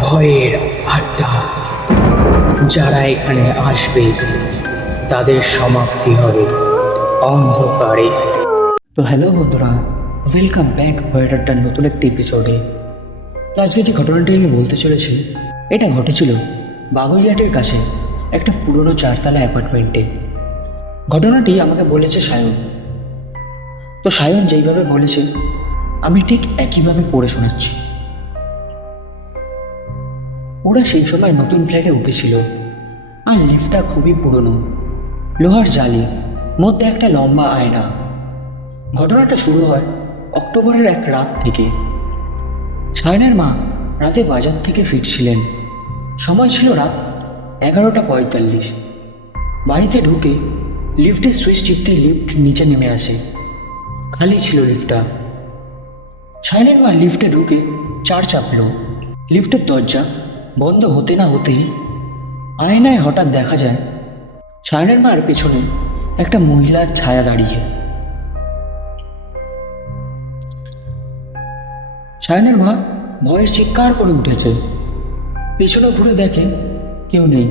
ভয়ের আড্ডা। যারা এখানে আসবে তাদের সমাপ্তি হবে অন্ধকারে। তো হ্যালো বন্ধুরা, ওয়েলকাম ব্যাক ভয়ের আড্ডার নতুন একটি এপিসোডে। তো আজকে যে ঘটনাটি আমি বলতে চলেছি, এটা ঘটেছিল বাগুইয়াটের কাছে একটা পুরনো চারতলা অ্যাপার্টমেন্টে। ঘটনাটি আমাকে বলেছে সায়ন। তো সায়ন যেইভাবে বলেছে আমি ঠিক একইভাবে পড়ে শোনাচ্ছি। ওরা সেই সময় নতুন ফ্ল্যাটে উঠেছিল, আর লিফটটা খুবই পুরনো, লোহার জালি, মধ্যে একটা লম্বা আয়না। ঘটনাটা শুরু হয় অক্টোবরের এক রাত থেকে। সায়নের মা রাতে বাজার থেকে ফিরছিলেন। সময় ছিল রাত 11:45। বাড়িতে ঢুকে লিফটের সুইচ টিপতেই লিফট নিচে নেমে আসে। খালি ছিল লিফটটা। সায়নের মা লিফটে ঢুকে চার চাপল। লিফটের দরজা বন্ধ হতে না হতেই আয়নায় হঠাৎ দেখা যায় সায়নের মার পেছনে একটা মহিলার ছায়া দাঁড়িয়ে। সায়নের মা ভয়ে চিৎকার করে উঠেছে। পেছনে ঘুরে দেখে কেউ নেই।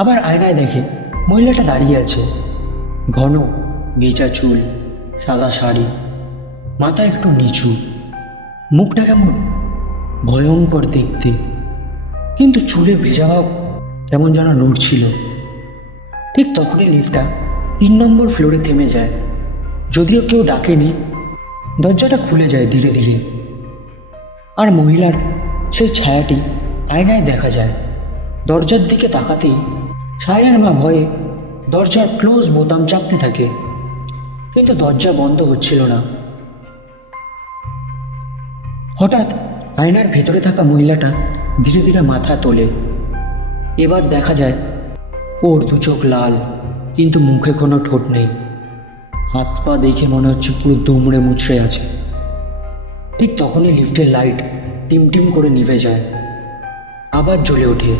আবার আয়নায় দেখে মহিলাটা দাঁড়িয়ে আছে, ঘন ভেজা চুল, সাদা শাড়ি, মাথা একটু নিচু, মুখটা কেমন ভয়ঙ্কর দেখতে, কিন্তু চুলে ভেজা ভাব কেমন যেন নড়ছিল। ঠিক তখনই লিফটটা 3 নম্বর ফ্লোরে থেমে যায়। যদিও কেউ ডাকেনি, দরজাটা খুলে যায় ধীরে ধীরে, আর মহিলার সেই ছায়াটি আয়নায় দেখা যায়। দরজার দিকে তাকাতেই সায়নের মা ভয়ে দরজার ক্লোজ বোতাম চাপতে থাকে, কিন্তু দরজা বন্ধ হচ্ছিল না। হঠাৎ আয়নার ভেতরে থাকা মহিলাটা ধীরে ধীরে মাথা তোলে। এবার দেখা যায় ওর দু চোখ লাল, কিন্তু মুখে কোনো ঠোঁট নেই। হাত পা দেখে মনে হচ্ছে পুরো দুমড়ে মুচড়ে আছে। ঠিক তখনই লিফটের লাইট টিমটিম করে নিভে যায়, আবার জ্বলে ওঠে।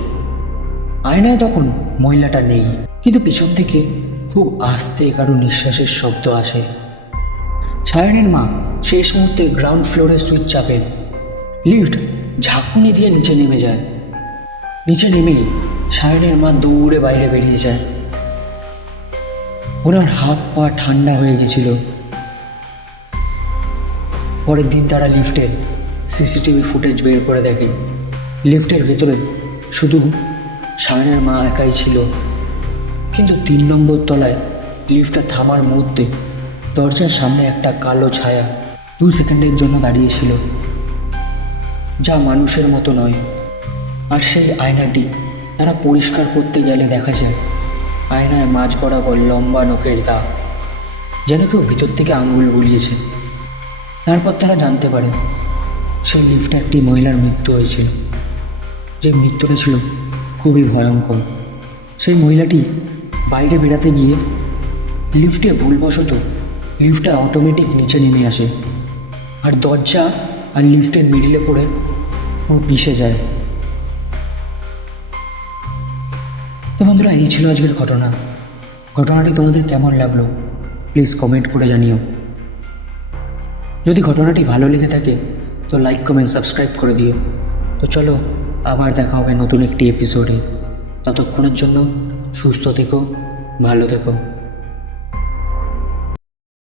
আয়নায় তখন মহিলাটা নেই, কিন্তু পিছন থেকে খুব আস্তে কারো নিঃশ্বাসের শব্দ আসে। সায়নের মা শেষ মুহূর্তে গ্রাউন্ড ফ্লোরে সুইচ চাপেন। লিফট ঝাঁকুনি দিয়ে নিচে নেমে যায়। নিচে নেমেই সায়নের মা দৌড়ে বাইরে বেরিয়ে যায়। ওনার হাত পা ঠান্ডা হয়ে গেছিল। পরের দিন তারা লিফটের সিসিটিভি ফুটেজ বের করে দেখে লিফটের ভেতরে শুধু সায়নের মা একাই ছিল, কিন্তু 3 নম্বর তলায় লিফটটা থামার মুহূর্তে দরজার সামনে একটা কালো ছায়া 2 সেকেন্ডের জন্য দাঁড়িয়েছিল, যা মানুষের মতো নয়। আর সেই আয়নাটি তারা পরিষ্কার করতে গেলে দেখা যায় আয়নায় মাঝ বরাবর লম্বা নখের দাগ, যেন কেউ ভিতর থেকে আঙুল বুলিয়েছে। তারপর তারা জানতে পারে সেই লিফটে একটি মহিলার মৃত্যু হয়েছিল, যে মৃত্যুটা ছিল খুবই ভয়ঙ্কর। সেই মহিলাটি বাইরে বেড়াতে গিয়ে লিফটে ভুলবশত লিফটটা অটোমেটিক নিচে নেমে আসে, আর দরজা আর লিফটের মিডিলে পড়ে ও পিষে যায়। তো বন্ধুরা, এই ছিল আজকের ঘটনা। ঘটনাটি তোমাদের কেমন লাগলো প্লিজ কমেন্ট করে জানিও। যদি ঘটনাটি ভালো লেগে থাকে তো লাইক কমেন্ট সাবস্ক্রাইব করে দিও। তো চলো, আবার দেখা হবে নতুন একটি এপিসোডে। ততক্ষণের জন্য সুস্থ থেকো, ভালো থেকো।